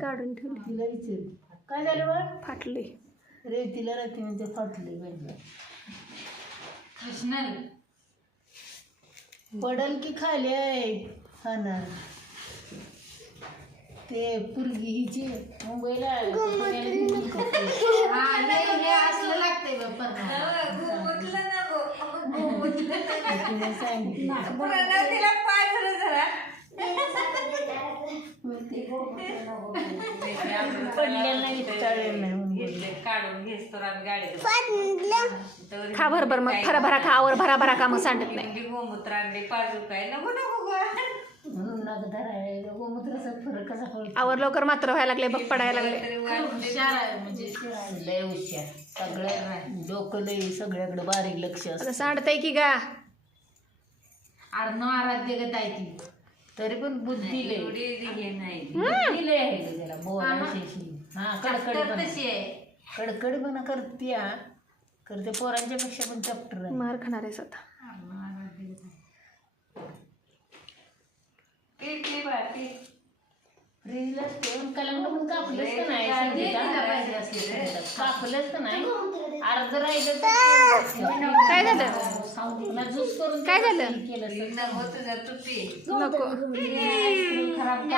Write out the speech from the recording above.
काढून ठेवली. तिला विचार काय झालं बा फाटले. रेतीला राहते म्हणजे फाटले पाहिजे पडल की खाली आहे खाणार ते पुरगी हिची मुंबईला खा भरभर मग भरा खा आवर भरा का मग सांडत नाही. गोमूत्र आणले पाजू काय नको नको म्हणून नग धरायला गोमूत्राचा फरक कसा कळतो आवर लवकर मात्र व्हायला लागले बघ पडायला लागले. हुशार आहे म्हणजे लय हुशार सगळ्या डोकं लय सगळ्याकडे बारीक लक्ष असतं. आता सांडतंय की गा अर्नो आराध्यगत आहे ती तरी पण बुद्धी लय हे नाही बुद्धी लय आहे ग त्याला बोलायची हा कडकडपणा करते हा करते पोरांच्या पेक्षा पण चॅप्टर आहे. मार खाणार आहेस आता. फ्रीजला ठेवून कलंग पण कापलंच तर नाही संगीता कापलंच तर नाही अर्ध राहिलं काय झालं ज्यूस करून काय झालं केलं नको खराब